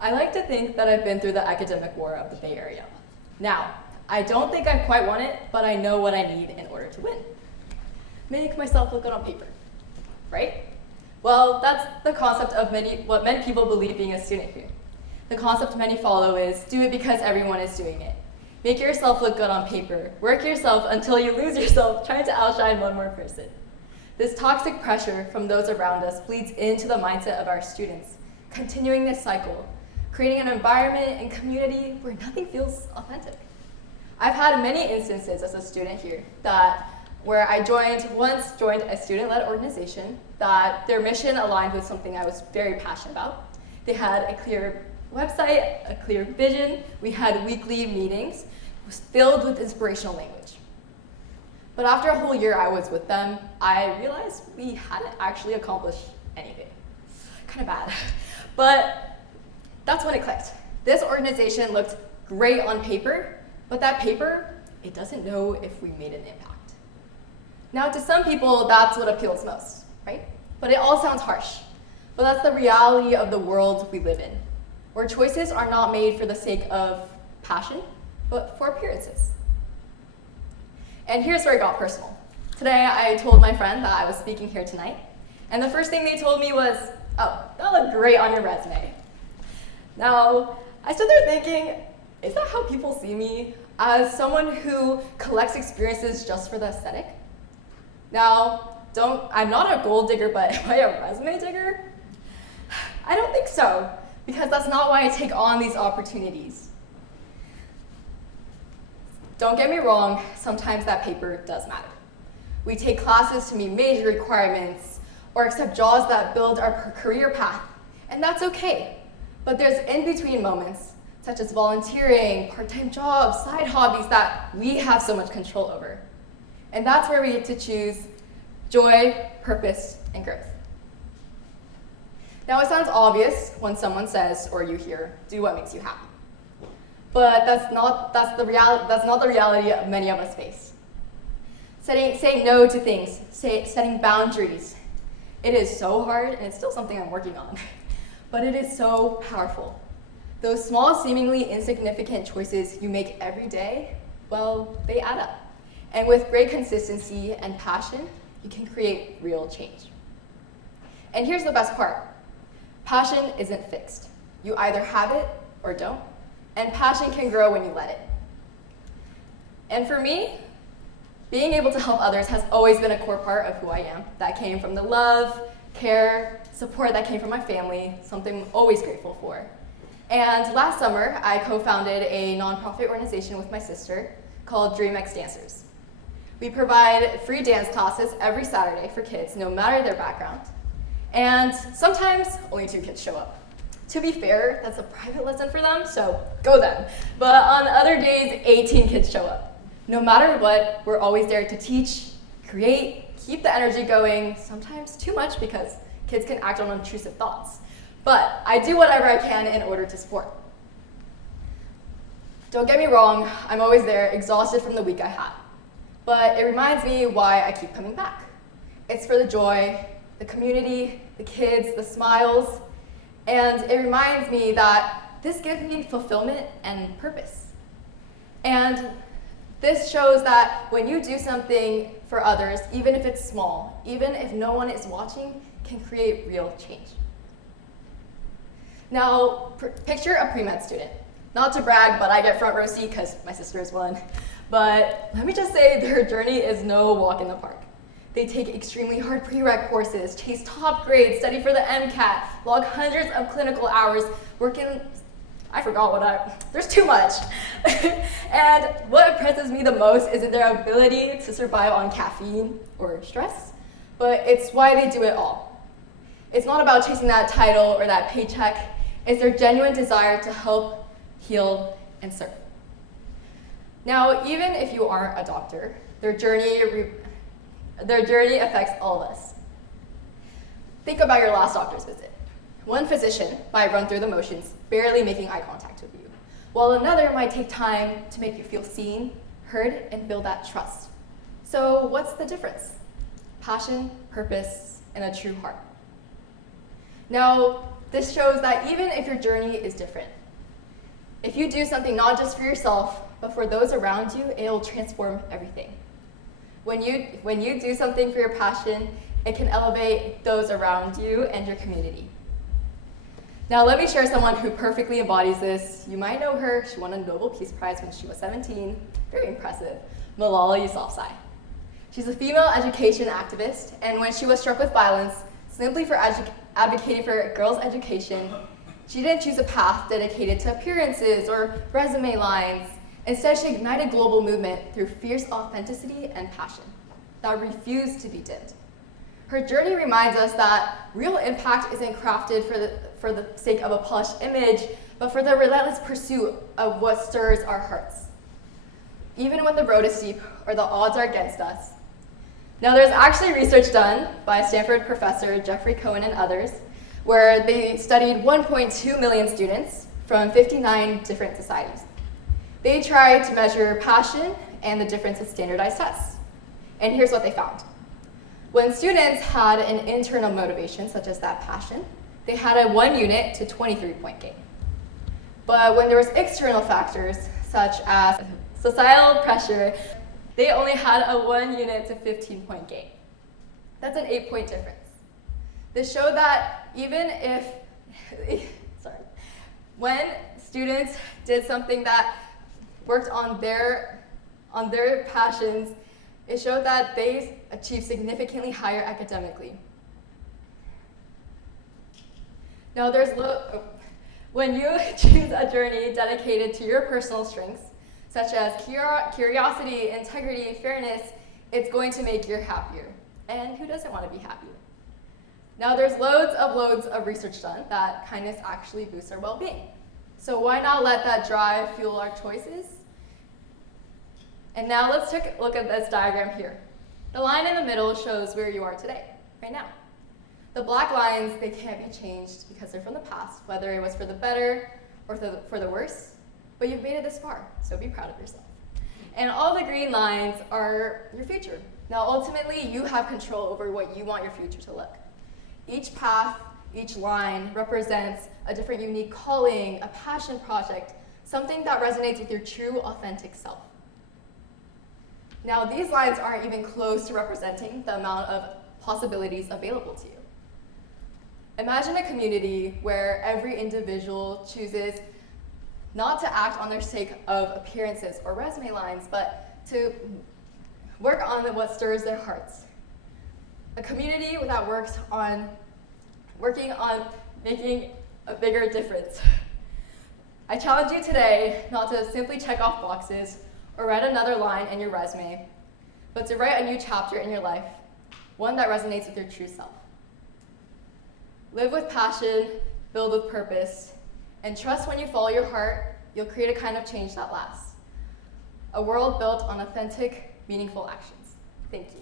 I like to think that I've been through the academic war of the Bay Area. Now, I don't think I quite won it, but I know what I need in order to win. Make myself look good on paper, right? Well, that's the concept of what many people believe being a student here. The concept many follow is do it because everyone is doing it. Make yourself look good on paper. Work yourself until you lose yourself trying to outshine one more person. This toxic pressure from those around us bleeds into the mindset of our students, continuing this cycle, creating an environment and community where nothing feels authentic. I've had many instances as a student here where I once joined a student-led organization that their mission aligned with something I was very passionate about. They had a clear website, a clear vision. We had weekly meetings. It was filled with inspirational language. But after a whole year I was with them, I realized we hadn't actually accomplished anything. Kind of bad. But that's when it clicked. This organization looked great on paper, but that paper, it doesn't know if we made an impact. Now, to some people, that's what appeals most, right? But it all sounds harsh. But that's the reality of the world we live in, where choices are not made for the sake of passion, but for appearances. And here's where it got personal. Today, I told my friend that I was speaking here tonight, and the first thing they told me was, oh, that looked great on your resume. Now, I stood there thinking, is that how people see me? As someone who collects experiences just for the aesthetic? Now, I'm not a gold digger, but am I a resume digger? I don't think so, because that's not why I take on these opportunities. Don't get me wrong, sometimes that paper does matter. We take classes to meet major requirements or accept jobs that build our career path, and that's okay. But there's in-between moments, such as volunteering, part-time jobs, side hobbies that we have so much control over. And that's where we get to choose joy, purpose, and growth. Now, it sounds obvious when someone says, or you hear, do what makes you happy. But that's not the reality of many of us face. Saying no to things, setting boundaries. It is so hard, and it's still something I'm working on. But it is so powerful. Those small, seemingly insignificant choices you make every day, well, they add up. And with great consistency and passion, you can create real change. And here's the best part. Passion isn't fixed. You either have it or don't. And passion can grow when you let it. And for me, being able to help others has always been a core part of who I am. That came from the love, care, support that came from my family, something I'm always grateful for. And last summer, I co-founded a nonprofit organization with my sister called DreamX Dancers. We provide free dance classes every Saturday for kids, no matter their background. And sometimes only 2 kids show up. To be fair, that's a private lesson for them, so go them. But on other days, 18 kids show up. No matter what, we're always there to teach, create, keep the energy going, sometimes too much because kids can act on intrusive thoughts. But I do whatever I can in order to support. Don't get me wrong, I'm always there, exhausted from the week I had. But it reminds me why I keep coming back. It's for the joy, the community, the kids, the smiles, and it reminds me that this gives me fulfillment and purpose. And this shows that when you do something for others, even if it's small, even if no one is watching, can create real change. Now, picture a pre-med student. Not to brag, but I get front row seat because my sister is one. But let me just say their journey is no walk in the park. They take extremely hard prereq courses, chase top grades, study for the MCAT, log hundreds of clinical hours, work in, there's too much. And what impresses me the most isn't their ability to survive on caffeine or stress, but it's why they do it all. It's not about chasing that title or that paycheck. It's their genuine desire to help, heal, and serve. Now, even if you aren't a doctor, their journey affects all of us. Think about your last doctor's visit. One physician might run through the motions, barely making eye contact with you, while another might take time to make you feel seen, heard, and build that trust. So what's the difference? Passion, purpose, and a true heart. Now, This shows that even if your journey is different, if you do something not just for yourself, but for those around you, it will transform everything. When you do something for your passion, it can elevate those around you and your community. Now let me share someone who perfectly embodies this. You might know her. She won a Nobel Peace Prize when she was 17. Very impressive. Malala Yousafzai. She's a female education activist, and when she was struck with violence, simply for advocating for girls' education, she didn't choose a path dedicated to appearances or resume lines. Instead, she ignited global movement through fierce authenticity and passion that refused to be dimmed. Her journey reminds us that real impact isn't crafted for the sake of a polished image, but for the relentless pursuit of what stirs our hearts, even when the road is steep or the odds are against us. Now, there's actually research done by Stanford professor Jeffrey Cohen and others, where they studied 1.2 million students from 59 different societies. They tried to measure passion and the difference with standardized tests. And here's what they found. When students had an internal motivation, such as that passion, they had a 1 unit to 23-point gain. But when there was external factors, such as societal pressure, they only had a 1 unit to 15-point gain. That's an 8-point difference. This showed that even if, when students did something that worked on their passions, it showed that they achieved significantly higher academically. Now when you choose a journey dedicated to your personal strengths, such as curiosity, integrity, fairness, it's going to make you happier. And who doesn't want to be happier? Now there's loads of research done that kindness actually boosts our well-being. So why not let that drive fuel our choices? And now let's take a look at this diagram here. The line in the middle shows where you are today, right now. The black lines, they can't be changed because they're from the past, whether it was for the better or for the worse, but you've made it this far, so be proud of yourself. And all the green lines are your future. Now ultimately, you have control over what you want your future to look. Each path, each line represents a different unique calling, a passion project, something that resonates with your true, authentic self. Now, these lines aren't even close to representing the amount of possibilities available to you. Imagine a community where every individual chooses not to act on their sake of appearances or resume lines, but to work on what stirs their hearts. A community that working on making a bigger difference. I challenge you today not to simply check off boxes or write another line in your resume, but to write a new chapter in your life, one that resonates with your true self. Live with passion, build with purpose, and trust when you follow your heart, you'll create a kind of change that lasts. A world built on authentic, meaningful actions. Thank you.